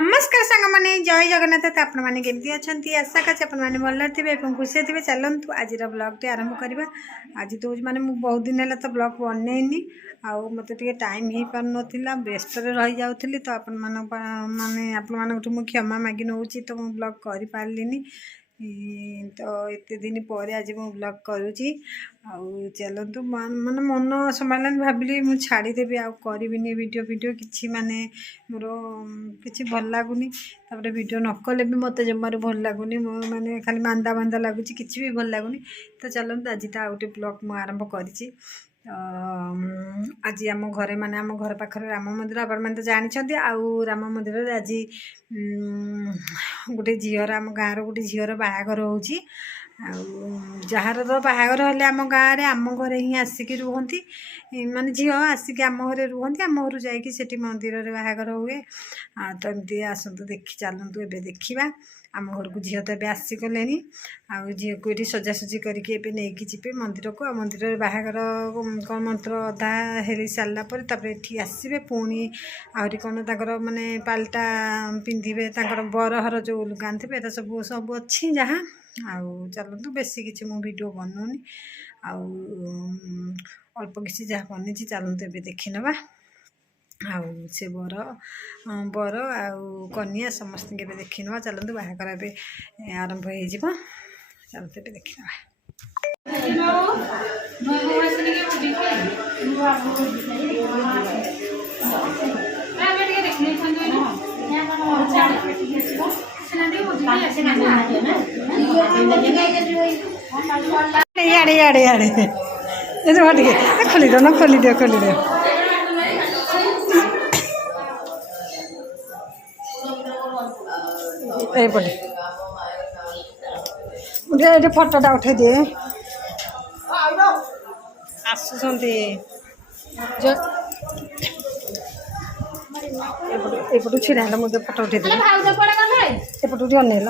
नमस्कार सांग मैंने जय जगन्नाथ तो आपण मैंने केमती अच्छा आशा कर मैंने भल थे खुशी थे चलतु आज ब्लॉग टे आरंभ करवा आज तो माने बहुत दिन है तो ब्लॉग बनईनी आउ मत टाइम हो पार ना व्यस्त रही जाऊँगी तो आपण माने आपण क्षमा मागी नौ तो मुझे ब्लॉग कर पार्ली तो एत दिन पर आज मुझे ब्लॉग करुँची चलतु माने मन संभालानी भाविली मुझे छाड़देवी आउ करी वीडियो वीडियो किसी माने मोर किसी भल लगुनि तापर वीडियो न कले भी मत जमार भल लगुनि माने खाली मांदा मांदा लगुच किसी भी भल लगुनि तो चलते आज तो आउटे ब्लॉग मुझे आरंभ करी आज आम घरे माने आम घर पाखे राम मंदिर आपण मैंने तो जानते आउ राम मंदिर आज गोटे झीर आम गाँव गोटे झीर बाहाघर होची जार तो बाहाघर हेल्ले आम गाँव आम घरे ही आसिक रुहती माने झील आसिक आम घरे रुहती आम घर जाकि मंदिर में बाहाघर हुए तो एमती आसतु देखी चलतु एबे देखा आम घर को झील तो आसिगले झील को ये सजासजी करके नहीं जी मंदिर को मंदिर बाहाघर कौन मंत्र अधा हो सारापर ये आसवे पुणी आहरी कौन तर माने पाल्टा पिंधे बरहर जो लुगा आनते सब सब अच्छी जहाँ आउ चलतु बेसी किसी मु वीडियो बनौनी अल्प किसी जहाँ बनी चलतु ए देखी नवा आउ से बर बर आउ कन्या समस्त के देखी नवा चलतु बाहाघर ए आरंभ हो चलते ए देखी याड़े याड़े याड़े खोली दो ना खोली दो खोली दो ये फटोटा उठे दिए आसुंट एपटू छिड़ा है मुझे फटो उठे दिए एपटू अनेल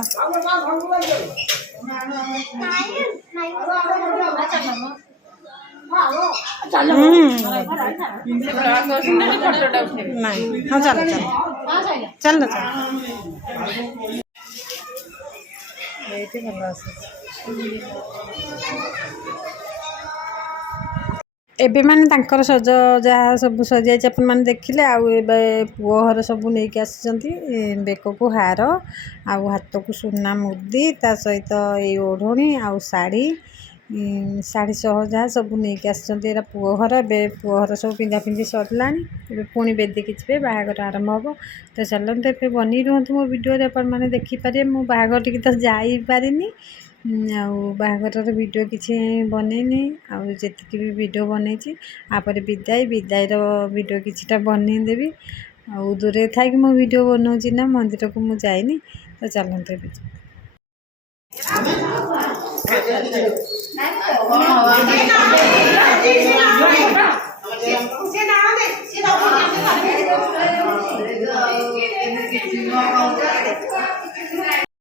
हाँ चल चल चल एबे माने तांकर सज जहाँ सब सजाई अपन मैंने देखिले पुओ घर सब नहीं आसी बेक को हार आउ हाथ को सुना मुदी ता सहित ये ओढ़णी आउ शाढ़ी शाढ़ी सह जहाँ सब नहीं आसी पुओ घर ए पुओ घर सब पिंधा पिंधि सरला पुणी बेदिकी जी बाहाघर आरंभ हम तो चलते ए बनी रुहतु मो वीडियो मैंने देखिपारे मो बाहाघर टी तो जापारे बाहाघर वीडियो किसी बनईनी आजी भी वीडियो बनई आपर विदाई विदाई वीडियो किछिटा बनईदेवी आउ दूरे था कि मो वीडियो बनाऊँगी ना मंदिर को मुझे जाइनी तो चलते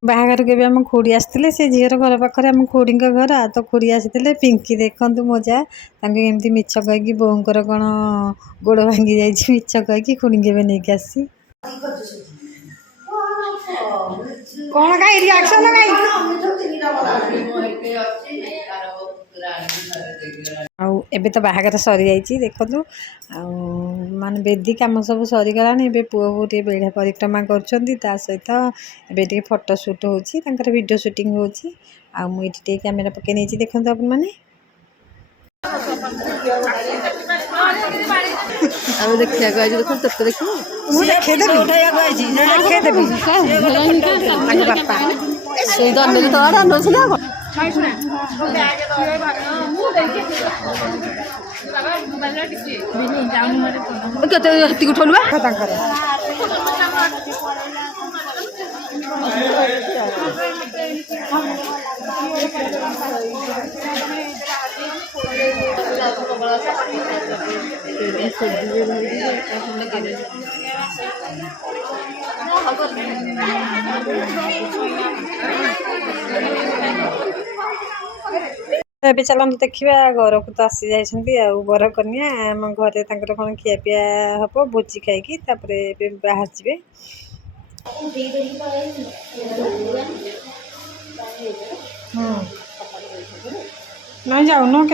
बाहाघर के भी आम खोड़ी आसते से झीर घर पाखे आम खोड़ी घर तो खोड़ी आसते पिंकी देखु मजा एमती मिछ कहीकि बोर कौन गोड़ भांगी जाइए मिछ कहीकि खोड़ी के नहीं आसी कौन का रिएक्शन एबे तो बाहाघर सरी जाइए देखु मान बेदी कम सब सरीगला पुओ को बेढ़ा परिक्रमा कर सहित ए फोटो शूट होकर वीडियो शूटिंग होती कैमेरा पकई नहीं देखो अपन मैंने देखा देखो तो केते उठलुआ ଏବେ ଚାଲନ୍ତୁ ଦେଖିବା ଘରକୁ ତ ଆସି ଯାଇଛନ୍ତି ଆଉ ବର କନ୍ୟା ଆମ ଘରେ ତାଙ୍କର କ'ଣ ଖିଆପିଆ ହେବ ଭୋଜି ଖାଇକି ତାପରେ ଏବେ ବାହାରିଯିବେ। ନାଇଁ ଯାଉନ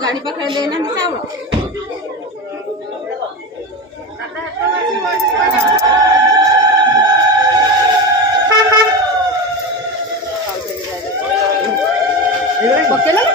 ଗାଡ଼ି ପାଖରେ ଦେଇନାହାନ୍ତି ଚାଉଳ ପକେଇଲେ